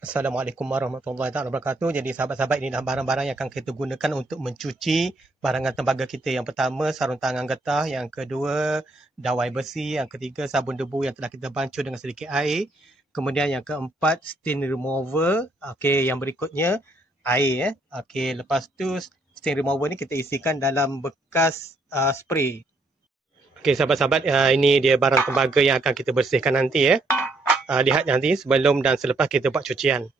Assalamualaikum warahmatullahi wabarakatuh. Jadi sahabat-sahabat, inilah barang-barang yang akan kita gunakan untuk mencuci barangan tembaga kita. Yang pertama, sarung tangan getah. Yang kedua, dawai besi. Yang ketiga, sabun debu yang telah kita bancuh dengan sedikit air. Kemudian yang keempat, stain remover. Okey, yang berikutnya air. Okey, lepas tu stain remover ni kita isikan dalam bekas spray. Okey, sahabat-sahabat, ini dia barang tembaga yang akan kita bersihkan nanti ya. Lihat nanti sebelum dan selepas kita buat cucian.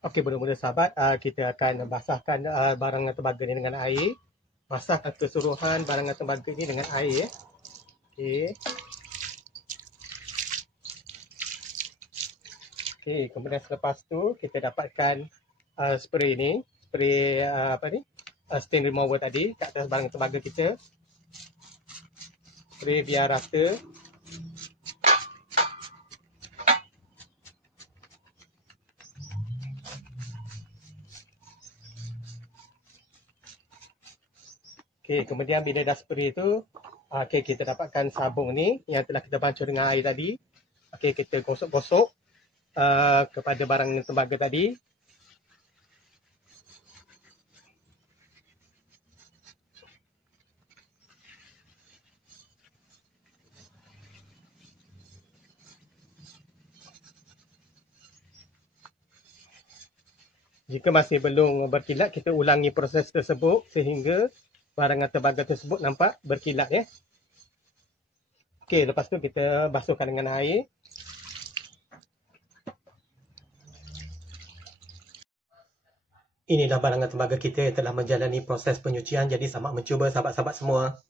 Okey, mula-mula sahabat, kita akan basahkan barangan tembaga ni dengan air. Basahkan keseluruhan barangan tembaga ni dengan air. Okey. Okey, kemudian selepas tu kita dapatkan spray ni, spray stain remover tadi kat atas barangan tembaga kita. Spray biar rata. Okey, kemudian bila dah spray tu, okey, kita dapatkan sabun ni yang telah kita bancuh dengan air tadi. Okey, kita gosok-gosok kepada barang tembaga tadi. Jika masih belum berkilat, kita ulangi proses tersebut sehingga barangan tembaga tersebut nampak berkilat ya. Okey, lepas tu kita basuhkan dengan air. Inilah barangan tembaga kita yang telah menjalani proses penyucian. Jadi selamat mencuba sahabat-sahabat semua.